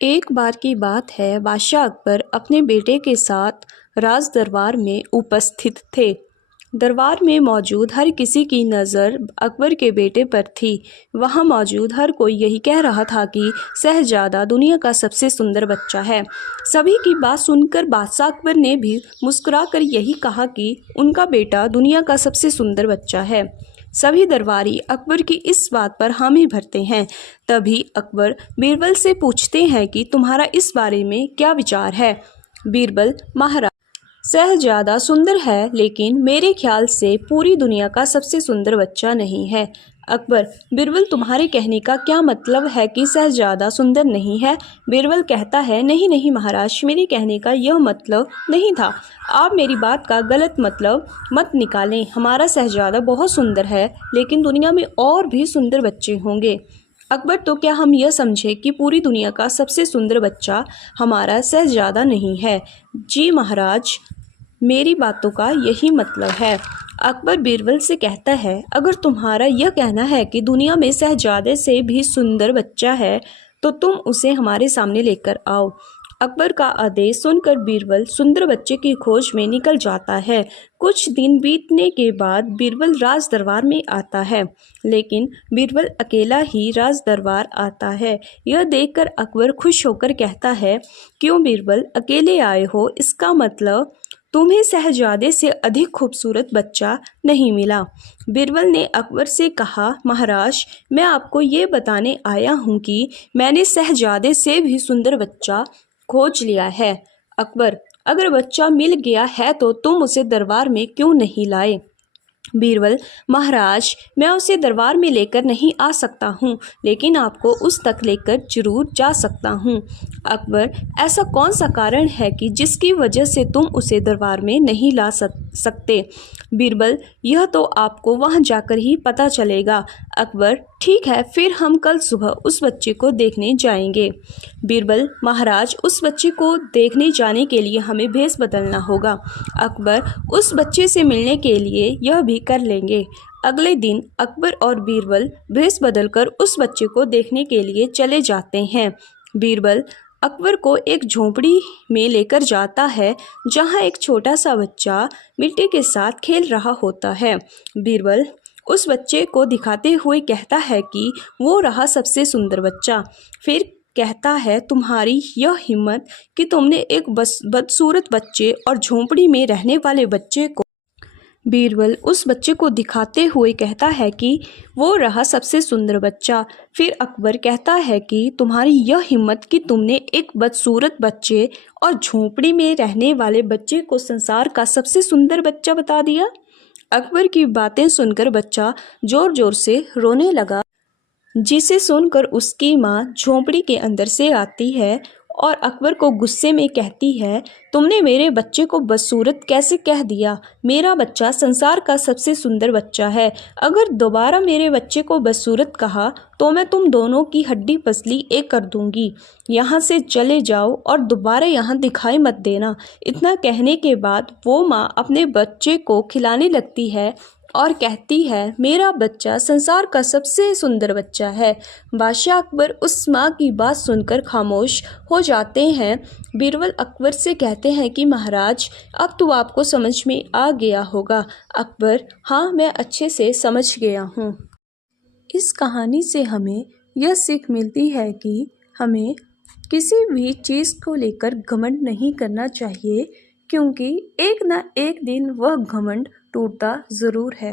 एक बार की बात है, बादशाह अकबर अपने बेटे के साथ राज दरबार में उपस्थित थे। दरबार में मौजूद हर किसी की नज़र अकबर के बेटे पर थी। वहाँ मौजूद हर कोई यही कह रहा था कि शहजादा दुनिया का सबसे सुंदर बच्चा है। सभी की बात सुनकर बादशाह अकबर ने भी मुस्कुराकर यही कहा कि उनका बेटा दुनिया का सबसे सुंदर बच्चा है। सभी दरबारी अकबर की इस बात पर हामी भरते हैं। तभी अकबर बीरबल से पूछते हैं कि तुम्हारा इस बारे में क्या विचार है। बीरबल: महाराज, शहजादा सुंदर है, लेकिन मेरे ख्याल से पूरी दुनिया का सबसे सुंदर बच्चा नहीं है। अकबर: बीरबल, तुम्हारे कहने का क्या मतलब है कि शहजादा सुंदर नहीं है? बीरबल कहता है, नहीं नहीं महाराज, मेरे कहने का यह मतलब नहीं था। आप मेरी बात का गलत मतलब मत निकालें। हमारा शहजादा बहुत सुंदर है, लेकिन दुनिया में और भी सुंदर बच्चे होंगे। अकबर: तो क्या हम यह समझे कि पूरी दुनिया का सबसे सुंदर बच्चा हमारा शहजादा नहीं है? जी महाराज, मेरी बातों का यही मतलब है। अकबर बीरबल से कहता है, अगर तुम्हारा यह कहना है कि दुनिया में शहजादे से भी सुंदर बच्चा है, तो तुम उसे हमारे सामने लेकर आओ। अकबर का आदेश सुनकर बीरबल सुंदर बच्चे की खोज में निकल जाता है। कुछ दिन बीतने के बाद बीरबल राज दरबार में आता है, लेकिन बीरबल अकेला ही राज दरबार आता है। यह देखकर अकबर खुश होकर कहता है, क्यों बीरबल, अकेले आए हो? इसका मतलब तुम्हें शहजादे से अधिक खूबसूरत बच्चा नहीं मिला। बीरबल ने अकबर से कहा, महाराज, मैं आपको ये बताने आया हूँ कि मैंने शहजादे से भी सुंदर बच्चा खोज लिया है। अकबर: अगर बच्चा मिल गया है तो तुम उसे दरबार में क्यों नहीं लाए? बीरबल: महाराज, मैं उसे दरबार में लेकर नहीं आ सकता हूँ, लेकिन आपको उस तक लेकर जरूर जा सकता हूँ। अकबर: ऐसा कौन सा कारण है कि जिसकी वजह से तुम उसे दरबार में नहीं ला सकते? बीरबल: यह तो आपको वहां जाकर ही पता चलेगा। अकबर: ठीक है, फिर हम कल सुबह उस बच्चे को देखने जाएंगे। बीरबल: महाराज, उस बच्चे को देखने जाने के लिए हमें भेष बदलना होगा। अकबर: उस बच्चे से मिलने के लिए यह भी कर लेंगे। अगले दिन अकबर और बीरबल भेष बदलकर उस बच्चे को देखने के लिए चले जाते हैं। बीरबल अकबर को एक झोंपड़ी में लेकर जाता है, जहां एक छोटा सा बच्चा मिट्टी के साथ खेल रहा होता है। बीरबल उस बच्चे को दिखाते हुए कहता है कि वो रहा सबसे सुंदर बच्चा। फिर कहता है, तुम्हारी यह हिम्मत कि तुमने एक बदसूरत बच्चे और झोंपड़ी में रहने वाले बच्चे को। बीरबल उस बच्चे को दिखाते हुए कहता है कि वो रहा सबसे सुंदर बच्चा। फिर अकबर कहता है कि तुम्हारी यह हिम्मत कि तुमने एक बदसूरत बच्चे और झोंपड़ी में रहने वाले बच्चे को संसार का सबसे सुंदर बच्चा बता दिया। अकबर की बातें सुनकर बच्चा जोर जोर से रोने लगा, जिसे सुनकर उसकी माँ झोंपड़ी के अंदर से आती है और अकबर को गुस्से में कहती है, तुमने मेरे बच्चे को बदसूरत कैसे कह दिया? मेरा बच्चा संसार का सबसे सुंदर बच्चा है। अगर दोबारा मेरे बच्चे को बदसूरत कहा तो मैं तुम दोनों की हड्डी पसली एक कर दूंगी। यहाँ से चले जाओ और दोबारा यहाँ दिखाई मत देना। इतना कहने के बाद वो माँ अपने बच्चे को खिलाने लगती है और कहती है, मेरा बच्चा संसार का सबसे सुंदर बच्चा है। बादशाह अकबर उस माँ की बात सुनकर खामोश हो जाते हैं। बीरबल अकबर से कहते हैं कि महाराज, अब तो आपको समझ में आ गया होगा। अकबर: हाँ, मैं अच्छे से समझ गया हूँ। इस कहानी से हमें यह सीख मिलती है कि हमें किसी भी चीज़ को लेकर घमंड नहीं करना चाहिए, क्योंकि एक ना एक दिन वह घमंड टूटता ज़रूर है।